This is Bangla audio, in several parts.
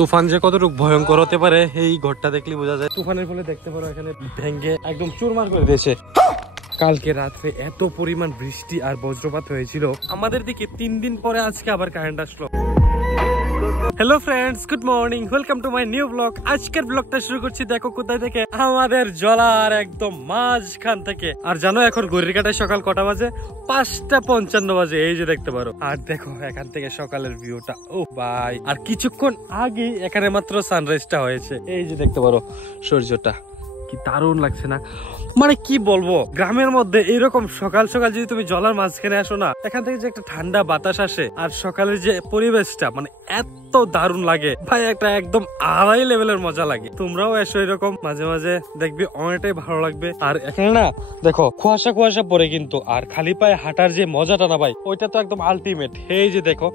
তুফান যে কতটুকু ভয়ঙ্কর হতে পারে এই ঘরটা দেখলে বোঝা যায়। তুফানের ফলে দেখতে পারো এখানে ভেঙে একদম চুরমার করে দিয়েছে। কালকে রাত্রে এত পরিমাণ বৃষ্টি আর বজ্রপাত হয়েছিল আমাদের দিকে, 3 দিন পরে আজকে আবার কারেন্ট আসলো। Hello friends, good morning, welcome to my new blog. আজকের ব্লগটা শুরু করছি দেখো কোথায় থেকে, আমাদের জলার একদম মাঝখান থেকে। আর জানো এখন ঘড়ির কাঁটায় সকাল কটা বাজে? 5:55 বাজে। এই যে দেখতে পারো, আর দেখো এখান থেকে সকালের ভিউটা, ও ভাই। আর কিছুক্ষণ আগে এখানে মাত্র সানরাইজটা হয়েছে। এই যে দেখতে পারো সূর্যটা, কি দারুণ লাগছে না? মানে কি বলবো, গ্রামের মধ্যে এরকম সকাল সকাল যদি তুমি জলার মাঝখানে আসো না, এখান থেকে যে একটা ঠান্ডা বাতাস আসে আর সকালের যে পরিবেশটা, মানে এত দারুণ লাগে ভাই, একটা একদম আলাদা লেভেলের মজা লাগে। তোমরাও এসো এরকম মাঝে মাঝে, দেখবি অনেকটাই ভালো লাগবে। আর এখানে না দেখো কুয়াশা কুয়াশা পরে কিন্তু, আর খালি পায়ে হাঁটার যে মজাটা না ভাই, ওইটা তো একদম আলটিমেট। এই যে দেখো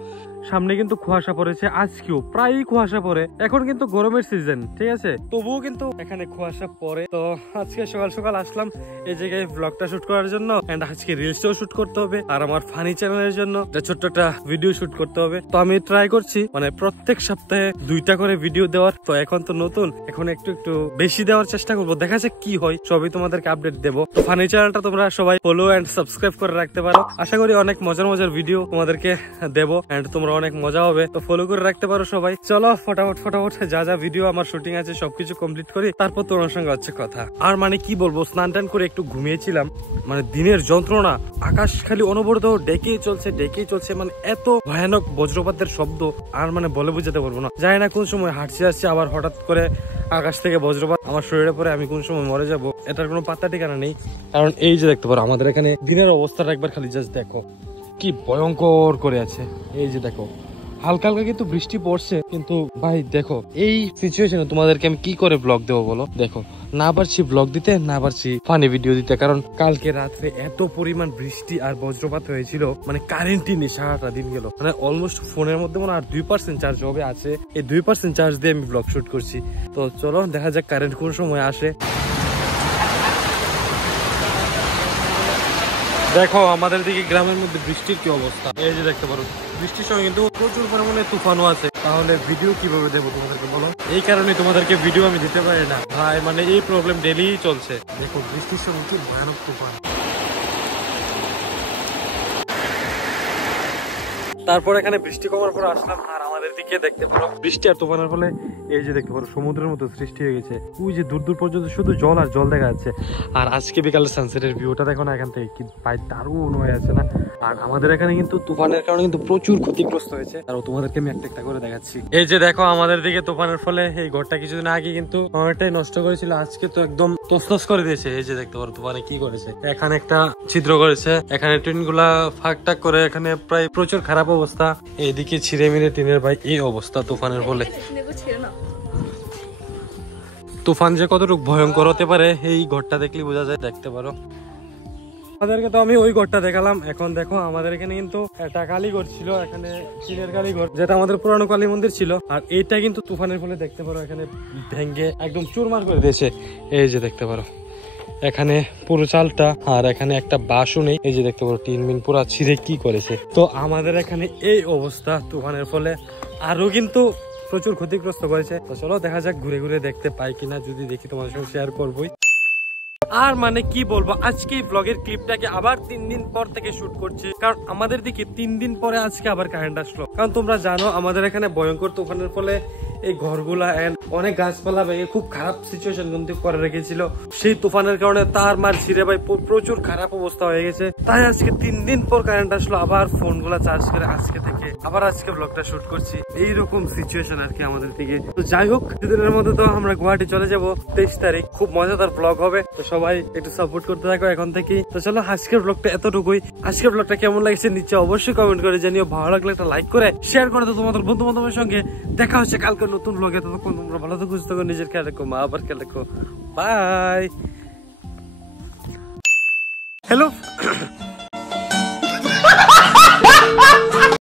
সামনে কিন্তু কুয়াশা পড়েছে, আজকেও প্রায় কুয়াশা পড়ে। এখন কিন্তু গরমের সিজন, ঠিক আছে, তবুও কিন্তু এখানে কুয়াশা পড়ে। তো আজকে সকাল সকাল আসলাম এই জায়গায় ব্লগটা শুট করার জন্য, এন্ড আজকে রিলসটাও শুট করতে হবে, আর আমার ফানি চ্যানেলের জন্য ছোট্ট একটা ভিডিও শুট করতে হবে। তো আমি ট্রাই করছি মানে প্রত্যেক সপ্তাহে 2টা করে ভিডিও দেওয়ার। তো এখন তো নতুন, এখন একটু একটু বেশি দেওয়ার চেষ্টা করবো, দেখা যাক কি হয়, সবই তোমাদেরকে আপডেট দেবো। তো ফানি চ্যানেলটা তোমরা সবাই ফলো এন্ড সাবস্ক্রাইব করে রাখতে পারো। আশা করি অনেক মজার মজার ভিডিও তোমাদেরকে দেবো, এন্ড তোমরা অনেক মজা হবে। তো ফলো করে রাখতে পারো সবাই। চলো ফটাফট ফটাফট যা যা ভিডিও আমার শুটিং আছে সবকিছু কমপ্লিট করি, তারপর তোমার সঙ্গে হচ্ছে কথা। আর মানে কি বলবো, স্নান টান করে একটু ঘুমিয়েছিলাম, মানে দিনের যন্ত্রণা, আকাশ খালি অনবরত ডেকেই চলছে, মানে এত ভয়ানক বজ্রপাতের শব্দ, আর মানে বলে বুঝাতে পারবো না। জানি না কোন সময় হাঁটছি আসছি আবার হঠাৎ করে আকাশ থেকে বজ্রপাত আমার শরীরে পরে আমি কোন সময় মরে যাব, এটার কোনো পাত্তা ঠিকানা নেই। কারণ এই যে দেখতে পারো আমাদের এখানে দিনের অবস্থাটা একবার খালি জাস্ট দেখো, কি ভয়ঙ্কর করে আছে। এই যে দেখো হালকা হালকা কিন্তু বৃষ্টি পড়ছে, কিন্তু ভাই দেখো এই সিচুয়েশনে তোমাদেরকে আমি কি করে ব্লগ দেবো বলো? দেখো না পারছি ব্লগ দিতে, না পারছি ফানি ভিডিও দিতে, কারণ কালকে রাত্রে এত পরিমাণ বৃষ্টি আর বজ্রপাত হয়েছিল, মানে কারেন্টই নেই, সারাটা দিন গেল। মানে অলমোস্ট ফোনের মধ্যে মনে আর 2% চার্জ হবে আছে, এই 2% চার্জ দিয়ে আমি ব্লগ শুট করছি। তো চলো দেখা যাক কারেন্ট কোন সময় আসে। দেখো আমাদের দিকে গ্রামের মধ্যে বৃষ্টির কি অবস্থা, এই যে দেখতে পারো বৃষ্টির সঙ্গে কিন্তু প্রচুর পরিমাণে তুফানও আছে। তাহলে ভিডিও কিভাবে দেবো তোমাদেরকে বলো? এই কারণে তোমাদেরকে ভিডিও আমি দিতে পারি না ভাই, মানে এই প্রবলেম ডেলি চলছে। দেখো বৃষ্টির সঙ্গে কি ভয়ানক তুফান। তারপর এখানে বৃষ্টি কমার পর আসলাম, আর আমাদের দিকে দেখতে পারো বৃষ্টি আর তুফানের ফলে এই যে দেখতে পারো সমুদ্রের মতো সৃষ্টি হয়ে গেছে। ওই যে দূর দূর পর্যন্ত শুধু জল আর জল দেখা যাচ্ছে। আর আজকে বিকালের সানসেটের ভিউটা দেখো না এখান থেকে, কি ভাই দারুণ হয়ে আছে না? আর আমাদের এখানে কিন্তু তুফানের কারণে কিন্তু প্রচুর ক্ষতিগ্রস্ত হয়েছে, আর তোমাদেরকে আমি একটা একটা করে দেখাচ্ছি। এই যে দেখো আমাদের দিকে তুফানের ফলে এই ঘরটা কিছুদিন আগে কিন্তু অনেকটাই নষ্ট করেছিল, আজকে তো একদম তছনছ করে দিয়েছে। এই যে দেখতে পারো তুফানে কি করেছে, এখানে একটা ছিদ্র করেছে, এখানে টিন গুলা ফাঁক টাক করে, এখানে প্রায় প্রচুর খারাপ অবস্থা। এইদিকে ছিঁড়ে মিড়ে টিনের ভাই এই অবস্থা তুফানের ফলে। তুফান যে কতটুকু ভয়ঙ্কর হতে পারে এই ঘরটা দেখলে বোঝা যায়, দেখতে পারো। আমাদেরকে তো আমি ওই ঘরটা দেখালাম, এখন দেখো আমাদের এখানে কিন্তু একটা কালীঘর ছিল, এখানে চীনের কালীঘর, যেটা আমাদের পুরানো কালী মন্দির ছিল। আর এইটা কিন্তু তুফানের ফলে দেখতে পারো এখানে ভেঙে একদম চুরমার করে দিয়েছে। এই যে দেখতে পারো এখানে পুরো চালটা, আর এখানে একটা বাসও নেই। এই যে দেখতে পারো টিন মিন পুরো ছিঁড়ে কি করেছে। তো আমাদের এখানে এই অবস্থা তুফানের ফলে, আরো কিন্তু প্রচুর ক্ষতিগ্রস্ত করেছে। তো চলো দেখা যাক ঘুরে ঘুরে দেখতে পাই কিনা, যদি দেখি তোমাদের সঙ্গে শেয়ার করবোই। আর মানে কি বলবো, আজকে এই ব্লগের ক্লিপটাকে আবার 3 দিন পর থেকে শুট করছি, কারণ আমাদের দিকে 3 দিন পরে আজকে আবার কারেন্ট আসলো। কারণ তোমরা জানো আমাদের এখানে ভয়ঙ্কর তুফানের ফলে এই ঘরগুলা এন্ড অনেক গাছপালা ভেঙে খুব খারাপ সিচুয়েশন কিন্তু করে রেখেছিল। সেই তুফানের কারণে তার মার ছিঁড়ে ভাই প্রচুর খারাপ অবস্থা হয়ে গেছে। তাই আজকে 3 দিন পর কারেন্ট আসলো, আবার ফোন গুলা চার্জ করে আজকে থেকে আবার আজকে ব্লগটা শুট করছি। এইরকম সিচুয়েশন আর কি আমাদের দিকে। তো যাই হোক, কিছুদিনের মধ্যে তো আমরা গুয়াহাটি চলে যাবো 23 তারিখ, খুব মজাদার ব্লগ হবে। তো সবাই একটু সাপোর্ট করতে থাকো এখন থেকেই। তো চলো আজকের ব্লগটা এতটুকুই। আজকের ব্লগটা কেমন লাগছে নিচে অবশ্যই কমেন্ট করে জানিও, ভালো লাগলে একটা লাইক করে শেয়ার করে দাও তোমাদের বন্ধু বান্ধবের সঙ্গে। দেখা হচ্ছে কালকে নতুন ব্লগে, ততক্ষণ তোমরা ভালো থাকো, সুস্থ থাকো, নিজের খেয়াল রাখো, মা আবার খেয়াল রাখো, বাই। হ্যালো